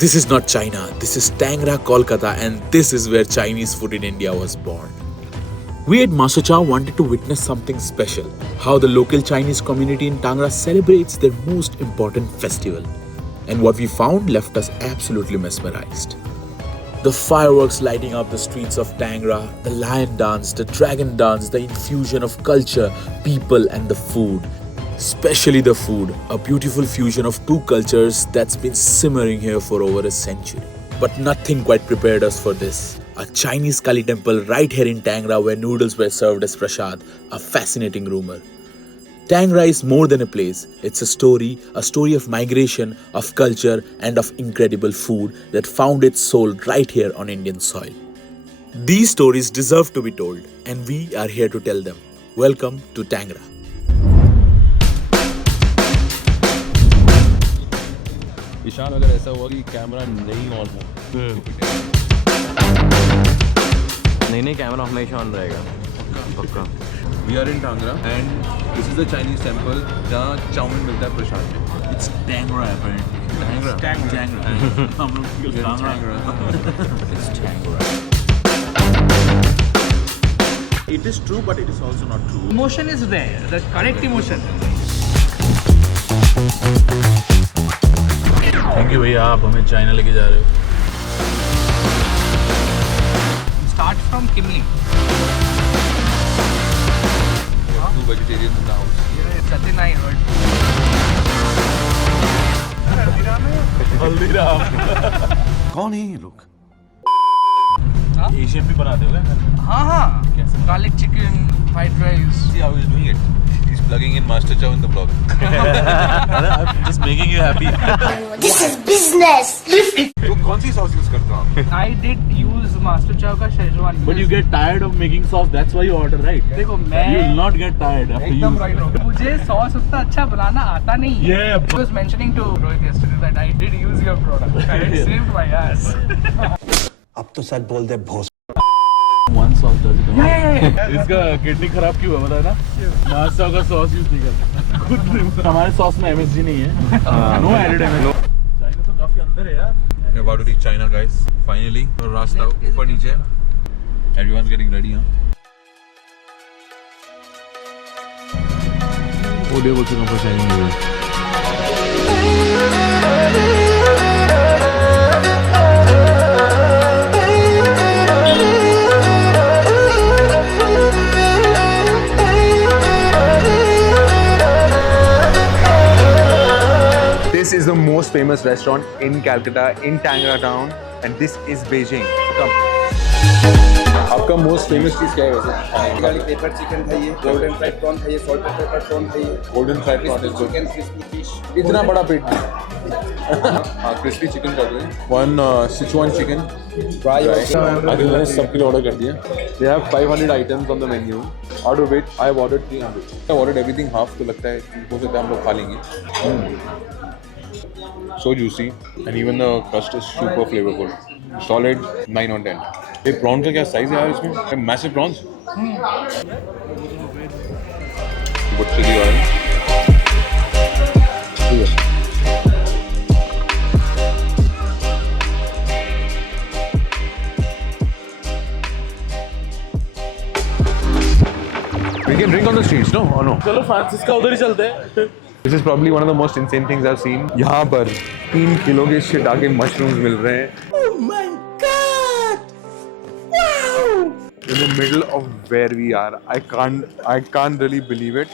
This is not China, this is Tangra, Kolkata, and this is where Chinese food in India was born. We at Master Chow wanted to witness something special, how the local Chinese community in Tangra celebrates their most important festival. And what we found left us absolutely mesmerized. The fireworks lighting up the streets of Tangra, the lion dance, the dragon dance, the infusion of culture, people, and the food. Especially the food, a beautiful fusion of two cultures that's been simmering here for over a century. But nothing quite prepared us for this. A Chinese Kali temple right here in Tangra where noodles were served as prasad, a fascinating rumor. Tangra is more than a place, it's a story of migration, of culture, and of incredible food that found its soul right here on Indian soil. These stories deserve to be told, and we are here to tell them. Welcome to Tangra. Ishan अगर ऐसा हुआ कि camera नहीं on हो नहीं camera हमेशा on रहेगा पक्का। We are in Tangra and this is the Chinese temple जहाँ चाउमीन मिलता है प्रसाद में। It's Tangra, apparently. Tangra. हम लोग Tangra. It's Tangra. It is true, but it is also not true. Emotion is there, the correct emotion. Thank you भैया, आप हमें China लेके जा रहे हो। Start from Kimli. Two vegetarian in the house. Satin I heard. Haldiram. कौन है ये लोग? एशियन भी बनाते हो क्या? हाँ कैसे? garlic chicken, fried rice. See how he's doing it. He's plugging in Master Chow in the vlog. I'm just making you happy. This is business. तो कौन सी सॉस यूज करते हो आप? I did use Master Chow का Szechuan. But you get tired of making sauce. That's why you order, right? देखो You will मैं not get tired after you. एकदम right हो। मुझे सॉस उतना अच्छा बनाना आता नहीं है. Yeah. I was mentioning to Rohit yesterday that I did use your product and it saved my ass. अब तो सच बोल दे भोस। One sauce does it. Yeah. इसका किडनी खराब क्यों है पता है ना? मास्टर का सॉस यूज नहीं करता। खुद हमारे सॉस में MSG नहीं है। No added MSG. चाइना तो काफी अंदर है यार। We're about to reach China, guys. Finally, और रास्ता ऊपर नीचे। Everyone's getting ready, huh? Audio बोल चुका हूँ Chinese. This is the most famous restaurant in Calcutta, in Tangra town, and this is Beijing. Come. आपका most famous चीज़ क्या है वैसे? गार्लिक पेपर चिकन खाइए, गोल्डन फ्राइड प्रॉन खाइए, सॉल्टेड पेपर प्रॉन खाइए, Golden fried prawn is good. Chicken crispy fish. इतना बड़ा पेट नहीं। हाँ, crispy chicken कर दो। One Sichuan chicken. Fry I think मैंने सबके लिए order कर दिया। They have 500 items on the menu, out of which I have ordered 300. I ordered everything half, तो लगता है कि हो सकता है हम लोग खा लेंगे। So juicy, and even the crust is super flavorful. Solid 9 on 10. ये prawn का क्या size है यार इसमें? Massive prawns. Good chili oil. We can drink on the streets, no? Or no? चलो फ्रांसिस का उधर ही चलते हैं। This is probably one of the most insane things I've seen. यहाँ पर 3 किलो के shit आके mushrooms मिल रहे हैं. Oh my god! Wow! In the middle of where we are, I can't really believe it.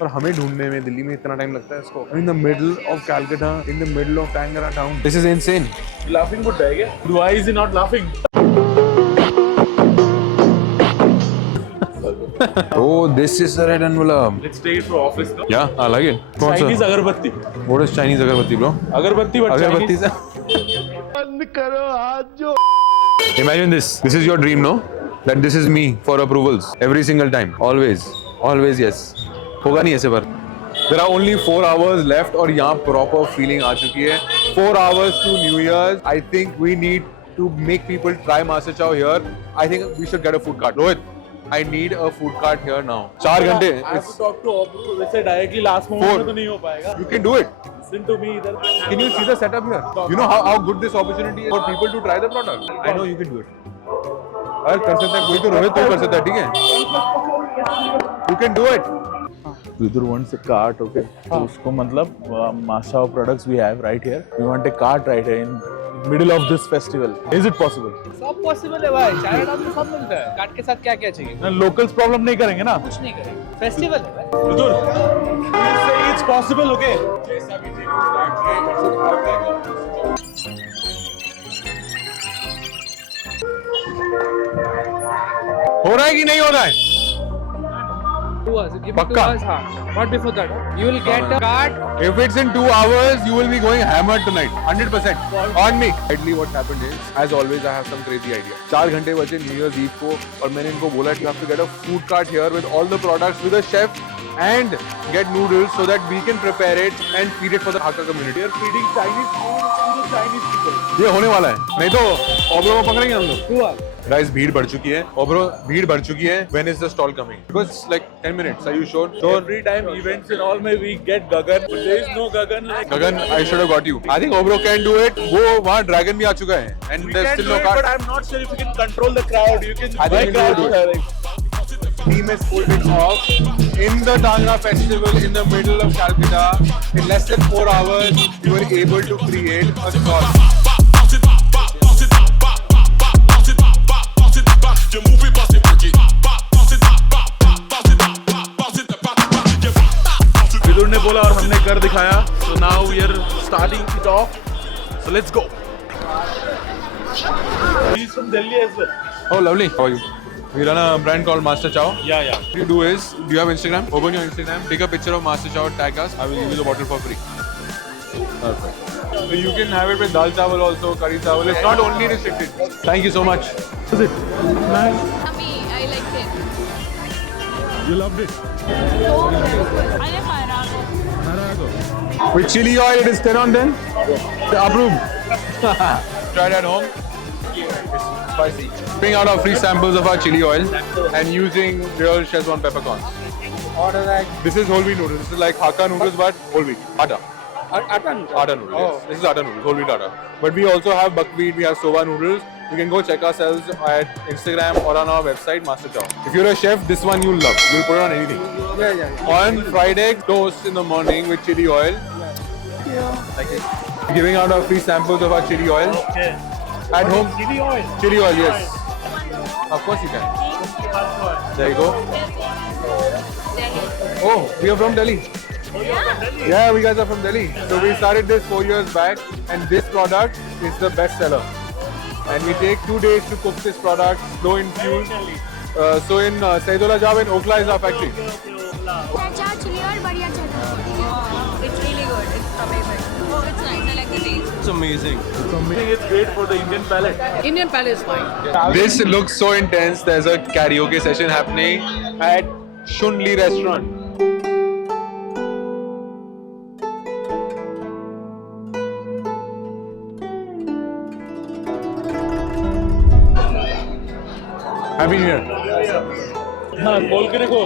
और हमें ढूंढने में दिल्ली में इतना टाइम लगता है इसको. In the middle of Calcutta, in the middle of Tangra town. This is insane. Laughing good है क्या? Why is he not laughing? Oh, this is the red envelope. Let's take it for office. No? Yeah, I like it. कौन सा? Chinese अगरबत्ती। What is Chinese अगरबत्ती, bro? अगरबत्ती but अगरबत्ती Chinese। से बंद करो हाथ जो। Imagine this. This is your dream, no? That this is me for approvals every single time. Always yes. होगा नहीं ऐसे पर. There are only 4 hours left और यहाँ proper feeling आ चुकी है. 4 hours to New Year's. I think we need to make people try Master Chow here. I think we should get a food cart. Rohit, I need a food cart here now. 4 घंटे. I have to talk to Oppo वैसे directly last moment में तो नहीं हो पाएगा। You can do it. Listen to me. Can you see the setup here? You know how good this opportunity is for people to try the product? I know you can do it. अगर कर सकता है कोई तो रोहित तो कर सकता है, ठीक है? You can do it. Vidur wants a cart, okay? So उसको मतलब Masao products we have right here. We want a cart right here in middle of this festival. Is it possible? सब पॉसिबल है भाई, चाय डाल में सब मिलता है। काट के साथ क्या क्या चाहिए? ना locals problem नहीं करेंगे ना? कुछ नहीं करेंगे, फेस्टिवल है भाई। Vidur, please say it's possible, okay? हो रहा है कि नहीं हो रहा है? 2 hours, give me 2 Pakka? hours, हाँ. Not before that. You will get a card. If it's in 2 hours, you will be going hammered tonight. 100% on me. Ideally, what happened is, as always, I have some crazy idea. 4 घंटे बचे New Year's Eve को और मैंने इनको बोला कि you have to get a food cart here with all the products with a chef and get noodles so that we can prepare it and feed it for the Hakka community. We are feeding Chinese food to the Chinese people. ये होने वाला है. नहीं तो ओब्रो को पकड़ेंगे हम लोग. 2 hours. Guys, भीड़ बढ़ चुकी है. ओब्रो भीड़ बढ़ चुकी है. When is the stall coming? Because it's like 10 minutes. Are you sure? So Every time events in all my week get Gagan, but there is no Gagan like. Gagan, I should have got you. I think Obro can do it. वो वहाँ Dragon भी आ चुका है. And We there's can still do no it, cart. but I'm not sure if you can control the crowd. You can. I think my you will crowd do is Team is pulled it off in the Tangra festival in the middle of Calcutta. In less than 4 hours, you were able to create a stall. Vidur ने बोला और हमने कर दिखाया. So now we are starting it off. So let's go. He's from Delhi as well. Oh, lovely. How are you? We run a brand called Master Chow. Yeah. What you do is, do you have Instagram? Open your Instagram, take a picture of Master Chow, tag us. I will give you the bottle for free. Perfect. So you can have it with dal chawal also, curry chawal. It's not only restricted. Thank you so much. Is it? Nice. Yummy, I like it. You loved it. I like Harago. With chili oil, it is 10 on 10. Approved. Try it at home. It's spicy. Bring out our free samples of our chili oil and using real Szechuan peppercorns. This is whole wheat noodles. This is like Hakka noodles but whole wheat. Atta. Atta noodles. Atta noodles. Yes. This is atta noodles, whole wheat atta. But we also have buckwheat, we have soba noodles. You can go check ourselves at Instagram or on our website, Master Chow. If you're a chef, this one you'll love. You'll put it on anything. Yeah. On Friday, toast in the morning with chili oil. Like it. Giving out our free samples of our chili oil. Okay. At home. Chili oil. Chili oil, yes. Of course you can. There you go. Oh, we are from Delhi. Yeah, we guys are from Delhi. So we started this 4 years back, and this product is the best seller. And we take 2 days to cook this product, slow infused. So in Saidola Jav in Okla is our factory. chili और बढ़िया चटनी. It's really good. It's amazing. Oh, it's nice. I like the taste. It's amazing. I think it's great for the Indian palate. Indian palate is fine. This looks so intense. There's a karaoke session happening at Shunli restaurant. Happy New Year. हाँ, खोल के देखो.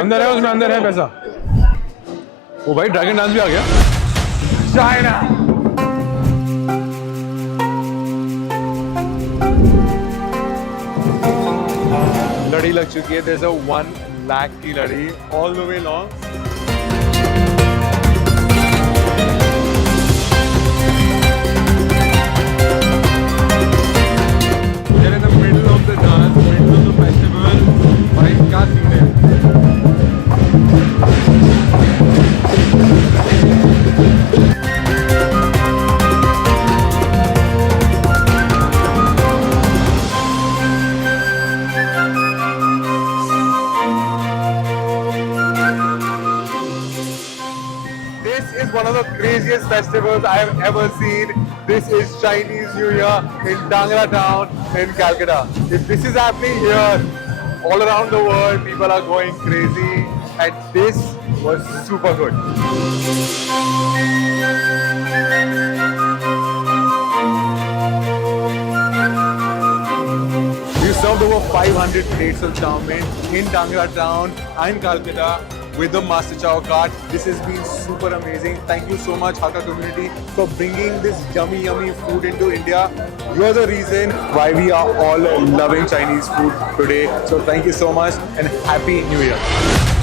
अंदर है, उसमें अंदर है पैसा. ओ भाई ड्रैगन डांस भी आ गया. चाइना. लड़ी लग चुकी है. There's a 1 lakh की लड़ी all the way long. They're in the middle of the dance, middle of the festival. भाई क्या सीन है? This is one of the craziest festivals I have ever seen. This is Chinese New Year in Tangra town in Calcutta. If this is happening here, all around the world, people are going crazy, and this was super good. We served over 500 plates of chow mein in Tangra town and Calcutta. with the Master Chow cart. This has been super amazing. Thank you so much, Hakka community, for bringing this yummy, yummy food into India. You're the reason why we are all loving Chinese food today. So thank you so much and Happy New Year.